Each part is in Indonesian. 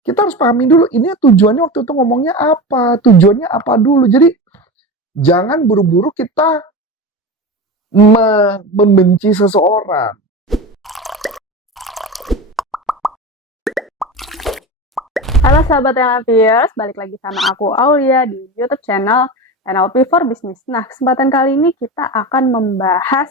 kita harus pahami dulu ini tujuannya waktu itu ngomongnya apa, tujuannya apa dulu. Jadi jangan buru-buru kita membenci seseorang. Halo sahabat NLPers, balik lagi sama aku Aulia di YouTube channel NLP for Business. Nah, kesempatan kali ini kita akan membahas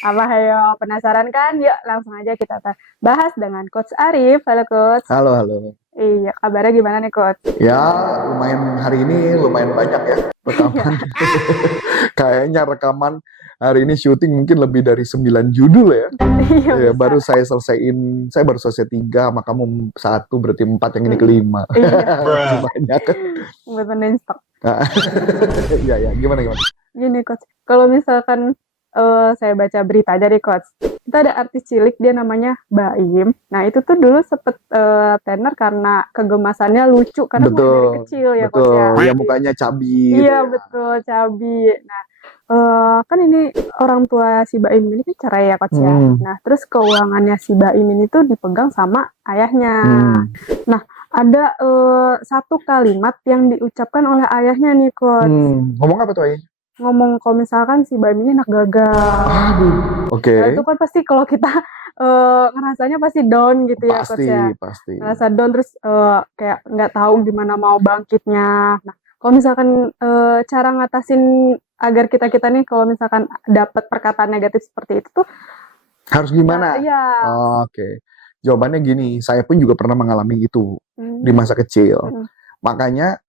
apa, ayo penasaran kan? Yuk langsung aja kita bahas dengan Coach Arif. Halo Coach. Halo. Iya, kabarnya gimana nih Coach? Ya, lumayan hari ini lumayan banyak ya rekaman. Kayaknya rekaman hari ini syuting mungkin lebih dari 9 judul ya. Iya, Ya, baru saya baru selesai 3, sama kamu 1, berarti 4, yang ini kelima. Iya. Banyak. Buat penuhin stok. Ya, gimana? Gini Coach, kalau misalkan saya baca berita aja deh Coach. Kita ada artis cilik, dia namanya Baim. Nah itu tuh dulu sempet tenar karena kegemasannya lucu, karena mulai dari kecil ya Coach ya. Ya mukanya cabi. Iya betul, cabi. Nah kan ini orang tua si Baim ini kan cerai ya Coach ya. Nah terus keuangannya si Baim ini tuh dipegang sama ayahnya. Nah ada satu kalimat yang diucapkan oleh ayahnya nih Coach. Ngomong apa tuh ayahnya? Ngomong kalau misalkan si Baim ini anak gagal. Aduh, oke. Nah itu kan pasti kalau kita ngerasanya pasti down gitu ya Coach ya. Pasti. Ngerasa down terus kayak nggak tahu gimana mau bangkitnya. Nah kalau misalkan cara ngatasin agar kita nih kalau misalkan dapat perkataan negatif seperti itu tuh harus gimana? Iya. Oke. Jawabannya gini, saya pun juga pernah mengalami itu di masa kecil. Makanya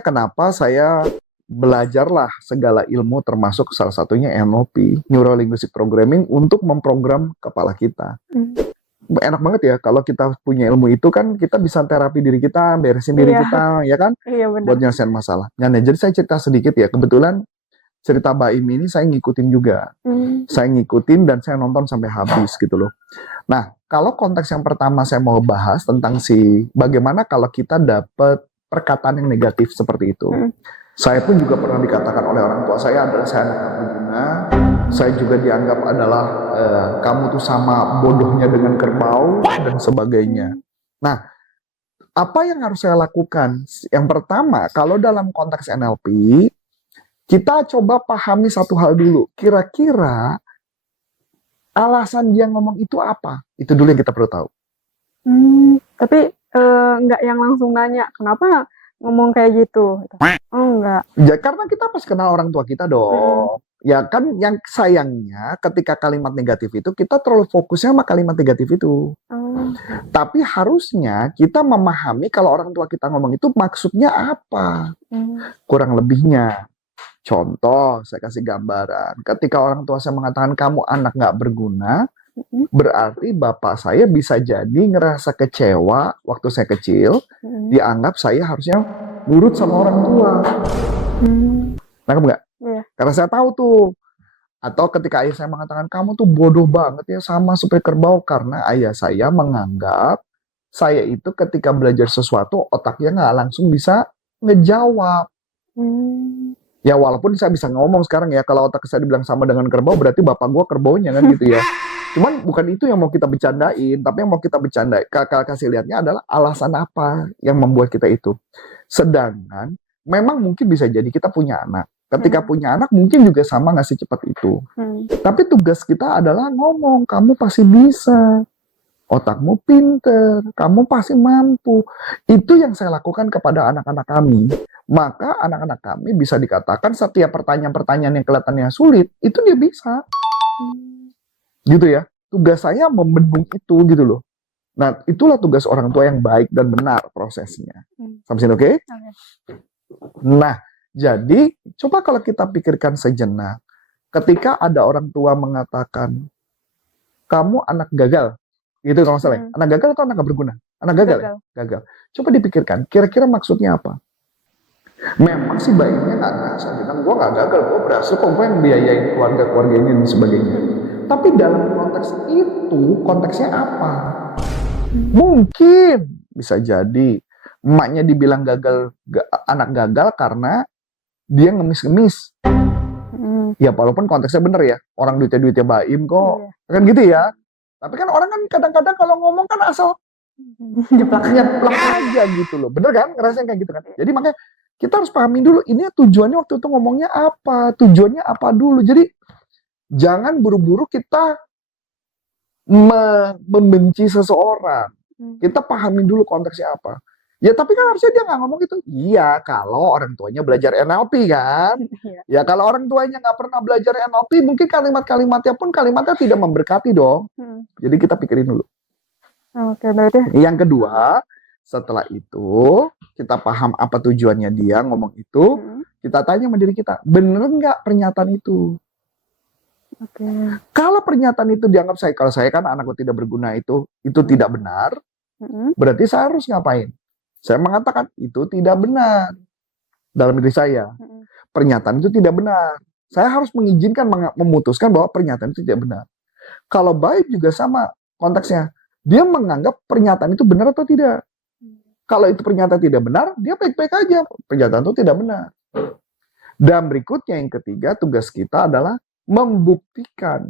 kenapa saya belajarlah segala ilmu, termasuk salah satunya NLP, Neuro Linguistic Programming, untuk memprogram kepala kita. Enak banget ya kalau kita punya ilmu itu, kan kita bisa terapi diri kita, beresin diri kita, ya kan? Iya, benar. Buat nyelesain masalah. Nah, jadi saya cerita sedikit ya. Kebetulan cerita Baim ini saya ngikutin juga. Saya ngikutin dan saya nonton sampai habis gitu loh. Nah, kalau konteks yang pertama saya mau bahas tentang bagaimana kalau kita dapat perkataan yang negatif seperti itu. Saya pun juga pernah dikatakan oleh orang tua saya adalah saya anak tak berguna. Saya juga dianggap adalah kamu tuh sama bodohnya dengan kerbau dan sebagainya. Nah, apa yang harus saya lakukan? Yang pertama, kalau dalam konteks NLP, kita coba pahami satu hal dulu. Kira-kira alasan dia ngomong itu apa? Itu dulu yang kita perlu tahu. Tapi nggak yang langsung nanya, kenapa ngomong kayak gitu? Oh enggak. Ya karena kita pasti kenal orang tua kita dong. Ya kan, yang sayangnya ketika kalimat negatif itu kita terlalu fokusnya sama kalimat negatif itu. Tapi harusnya kita memahami kalau orang tua kita ngomong itu maksudnya apa. Kurang lebihnya. Contoh, saya kasih gambaran. Ketika orang tua saya mengatakan kamu anak nggak berguna, berarti bapak saya bisa jadi ngerasa kecewa waktu saya kecil, dianggap saya harusnya nurut sama orang tua. Nangkep nggak? Iya. Karena saya tahu tuh. Atau ketika ayah saya mengatakan kamu tuh bodoh banget ya, sama seperti kerbau, karena ayah saya menganggap saya itu ketika belajar sesuatu otaknya nggak langsung bisa ngejawab. Ya walaupun saya bisa ngomong sekarang ya, kalau otak saya dibilang sama dengan kerbau berarti bapak gua kerbaunya kan gitu ya. Cuman bukan itu yang mau kita bercandain, tapi yang mau kita bercandain, kasih lihatnya adalah alasan apa yang membuat kita itu. Sedangkan memang mungkin bisa jadi kita punya anak. Ketika punya anak mungkin juga sama nggak secepat itu. Tapi tugas kita adalah ngomong, kamu pasti bisa. Otakmu pinter, kamu pasti mampu. Itu yang saya lakukan kepada anak-anak kami. Maka anak-anak kami bisa dikatakan setiap pertanyaan-pertanyaan yang kelihatannya sulit, itu dia bisa. Gitu ya. Tugas saya membendung itu gitu loh. Nah, itulah tugas orang tua yang baik dan benar prosesnya. Sampai sini oke? Nah, jadi coba kalau kita pikirkan sejenak. Ketika ada orang tua mengatakan, kamu anak gagal. Gitu kalau salah. Anak gagal atau anak gak berguna? Anak gagal. Gagal. Coba dipikirkan, kira-kira maksudnya apa? Memang si bayinya nggak ngerasa, bilang gue nggak gagal, gue berhasil kok, gue yang biayain keluarga ini dan sebagainya. Tapi dalam konteks itu, konteksnya apa? Mungkin bisa jadi emaknya dibilang anak gagal karena dia ngemis-ngemis. Ya walaupun konteksnya bener ya, orang duitnya Baim kok, kan gitu ya. Tapi kan orang kan kadang-kadang kalau ngomong kan asal Jeplak. nyeplak aja gitu loh. Bener kan? Ngerasain kayak gitu kan? Jadi makanya kita harus pahami dulu ini tujuannya waktu itu ngomongnya apa, tujuannya apa dulu. Jadi jangan buru-buru kita membenci seseorang. Kita pahami dulu konteksnya apa. Ya tapi kan harusnya dia nggak ngomong gitu. Iya, kalau orang tuanya belajar NLP kan. Iya. Ya kalau orang tuanya nggak pernah belajar NLP, mungkin kalimat-kalimatnya pun kalimatnya tidak memberkati dong. Jadi kita pikirin dulu. Oke, berarti Yang kedua, setelah itu kita paham apa tujuannya dia ngomong itu, kita tanya sama diri kita, bener nggak pernyataan itu? oke. Kalau pernyataan itu dianggap kalau saya kan anakku tidak berguna itu tidak benar, berarti saya harus ngapain? Saya mengatakan itu tidak benar dalam diri saya. Pernyataan itu tidak benar. Saya harus mengizinkan, memutuskan bahwa pernyataan itu tidak benar. Kalau baik juga sama konteksnya. Dia menganggap pernyataan itu benar atau tidak. Kalau itu pernyataan tidak benar, dia baik-baik aja. Pernyataan itu tidak benar. Dan berikutnya yang ketiga, tugas kita adalah membuktikan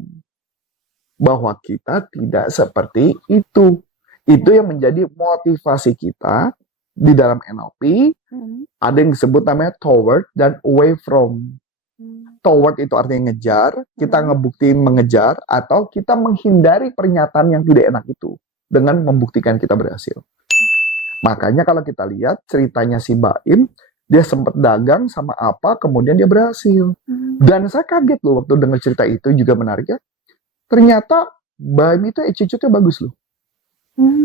bahwa kita tidak seperti itu. Itu yang menjadi motivasi kita di dalam NLP. Ada yang disebut namanya toward dan away from. Toward itu artinya ngejar, kita ngebuktiin mengejar, atau kita menghindari pernyataan yang tidak enak itu dengan membuktikan kita berhasil. Makanya kalau kita lihat ceritanya si Baim, dia sempat dagang sama apa, kemudian dia berhasil. Dan saya kaget loh waktu dengar cerita itu, juga menarik ya. Ternyata Baim itu attitude-nya bagus loh.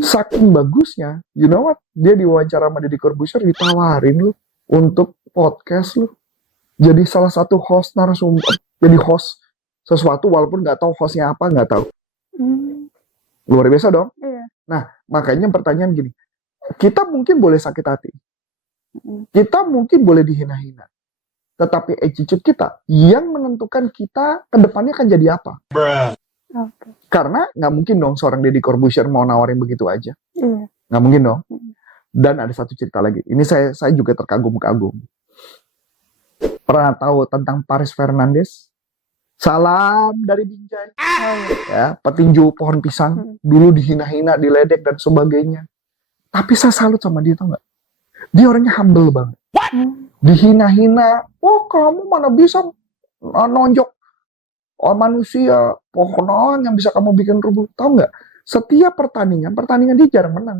Saking bagusnya, you know what? Dia diwawancara sama Deddy Corbuzier, ditawarin loh untuk podcast loh. Jadi salah satu host narasumber, jadi host sesuatu walaupun nggak tahu hostnya apa, nggak tahu. Luar biasa dong. Iya. Nah, makanya pertanyaan gini, kita mungkin boleh sakit hati, kita mungkin boleh dihina-hina, tetapi attitude kita yang menentukan kita ke depannya akan jadi apa. Oke. Karena nggak mungkin dong seorang Deddy Corbuzier mau nawarin begitu aja. Iya. Nggak mungkin dong. Dan ada satu cerita lagi. Ini saya juga terkagum-kagum. Pernah tahu tentang Paris Fernandes? Salam dari Binjai. Ya, petinju pohon pisang. Dulu dihina-hina, diledek dan sebagainya. Tapi saya salut sama dia, tau nggak? Dia orangnya humble banget. Dihina-hina. Oh, kamu mana bisa nonjok manusia, pohon yang bisa kamu bikin rubuh. Tahu nggak? Setiap pertandingan dia jarang menang.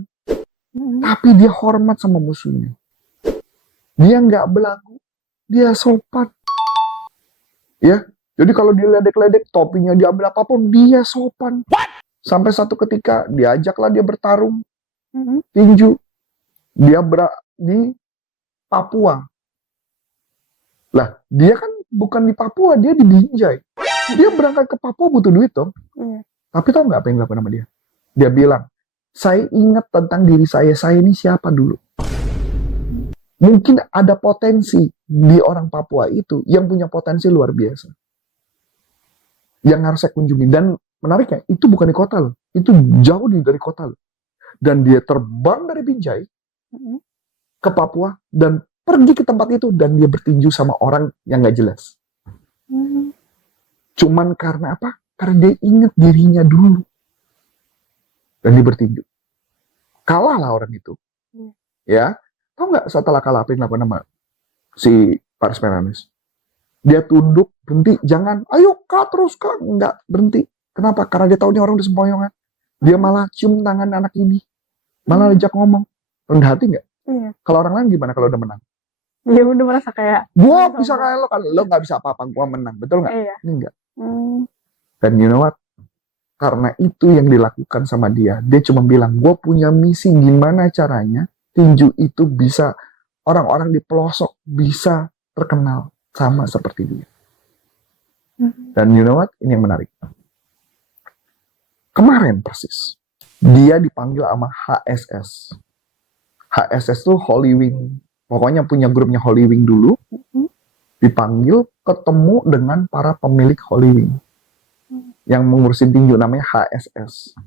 Tapi dia hormat sama musuhnya. Dia nggak belagu. Dia sopan. Ya, jadi kalau diledek-ledek, topinya diambil apapun, dia sopan. Sampai satu ketika diajaklah dia bertarung tinju. Dia di Papua. Lah, dia kan bukan di Papua, dia di Binjai. Dia berangkat ke Papua butuh duit dong. Tapi tahu nggak apa yang dilakukan sama dia? Dia bilang, saya ingat tentang diri saya ini siapa dulu. Mungkin ada potensi di orang Papua itu yang punya potensi luar biasa. Yang harus saya kunjungi. Dan menariknya, itu bukan di kota loh. Itu jauh dari kota loh. Dan dia terbang dari Binjai ke Papua dan pergi ke tempat itu. Dan dia bertinju sama orang yang gak jelas. Cuman karena apa? Karena dia ingat dirinya dulu. Dan dia bertinju. Kalah lah orang itu. Ya. Tahu nggak setelah kalah apa yang dilakukan sama si Paris Fernandes? Dia tunduk, berhenti, jangan, ayo kak terus kak, nggak berhenti. Kenapa? Karena dia tahu ini orang udah sempoyongan. Dia malah cium tangan anak ini, malah ajak ngomong. Rendah hati nggak? Iya. Kalau orang lain gimana kalau udah menang? Dia udah merasa kayak, Gua bisa kayak lo kan, lo nggak bisa apa-apa, gua menang, betul nggak? iya. Ini nggak. Dan you know what? Karena itu yang dilakukan sama dia cuma bilang, gue punya misi gimana caranya tinju itu bisa, orang-orang di pelosok bisa terkenal sama seperti dia. Dan you know what? Ini yang menarik. Kemarin persis, dia dipanggil sama HSS. HSS tuh Holy Wing. Pokoknya punya grupnya Holy Wing dulu. Dipanggil ketemu dengan para pemilik Holy Wing. Yang mengurusin tinju namanya HSS.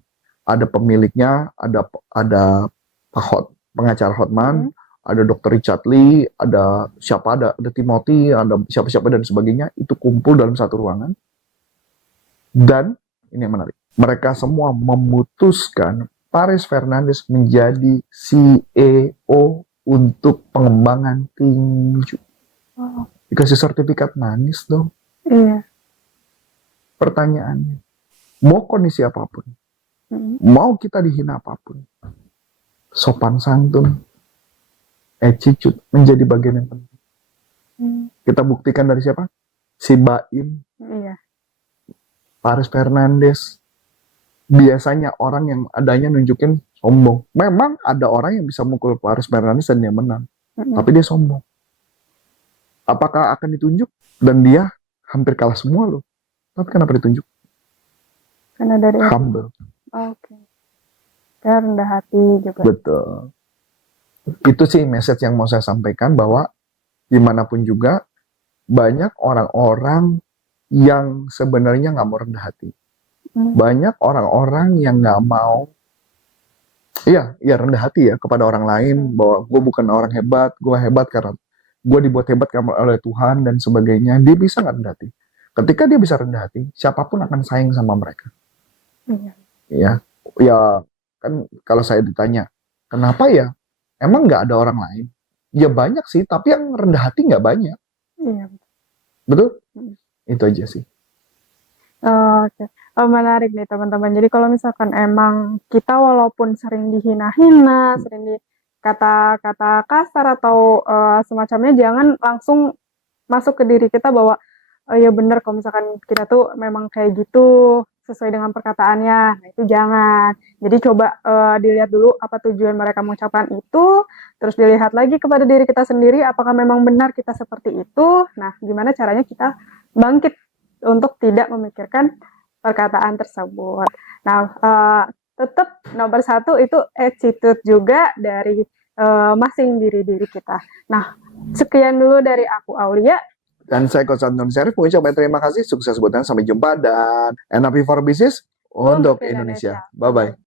Ada pemiliknya, ada pengacara Hotman, ada Dr. Richard Lee, ada siapa, ada Timothy, ada siapa-siapa dan sebagainya. Itu kumpul dalam satu ruangan. Dan ini yang menarik. Mereka semua memutuskan Paris Fernandes menjadi CEO untuk pengembangan tinju. Oh, Dikasih sertifikat manis dong. iya. Pertanyaannya, mau kondisi apapun, Mm, mau kita dihina apapun, sopan santun, attitude menjadi bagian yang penting. mm, Kita buktikan dari siapa? Si Baim, iya. Paris Fernandes. Biasanya orang yang adanya nunjukin sombong. Memang ada orang yang bisa mukul Paris Fernandes dan dia menang, Mm-mm. tapi dia sombong. Apakah akan ditunjuk? Dan dia hampir kalah semua loh. Tapi kenapa ditunjuk? Karena dari Humble. oke. Kayak rendah hati juga. Betul. Itu sih message yang mau saya sampaikan, bahwa dimanapun juga banyak orang-orang yang sebenarnya nggak mau rendah hati. Mm, Banyak orang-orang yang nggak mau, iya rendah hati ya kepada orang lain, bahwa gue bukan orang hebat, gue hebat karena gue dibuat hebat oleh Tuhan dan sebagainya. Dia bisa nggak rendah hati? Ketika dia bisa rendah hati, siapapun akan sayang sama mereka. iya. Ya kan kalau saya ditanya, kenapa ya? Emang nggak ada orang lain? Ya banyak sih, tapi yang rendah hati nggak banyak. Iya. Betul? Mm. Itu aja sih. Oke. Menarik nih teman-teman. Jadi kalau misalkan emang kita walaupun sering dihina-hina, sering dikata-kata kasar atau semacamnya, jangan langsung masuk ke diri kita bahwa ya bener kalau misalkan kita tuh memang kayak gitu sesuai dengan perkataannya. Nah, itu jangan. Jadi coba dilihat dulu apa tujuan mereka mengucapkan itu, terus dilihat lagi kepada diri kita sendiri apakah memang benar kita seperti itu. Nah, gimana caranya kita bangkit untuk tidak memikirkan perkataan tersebut. Nah, tetap nomor satu itu attitude juga dari masing diri kita. Nah, sekian dulu dari aku, Aulia. Dan saya Coach Anton Syarif mengucapkan terima kasih, sukses buat Anda, sampai jumpa, dan and happy for business untuk Indonesia. Bye-bye.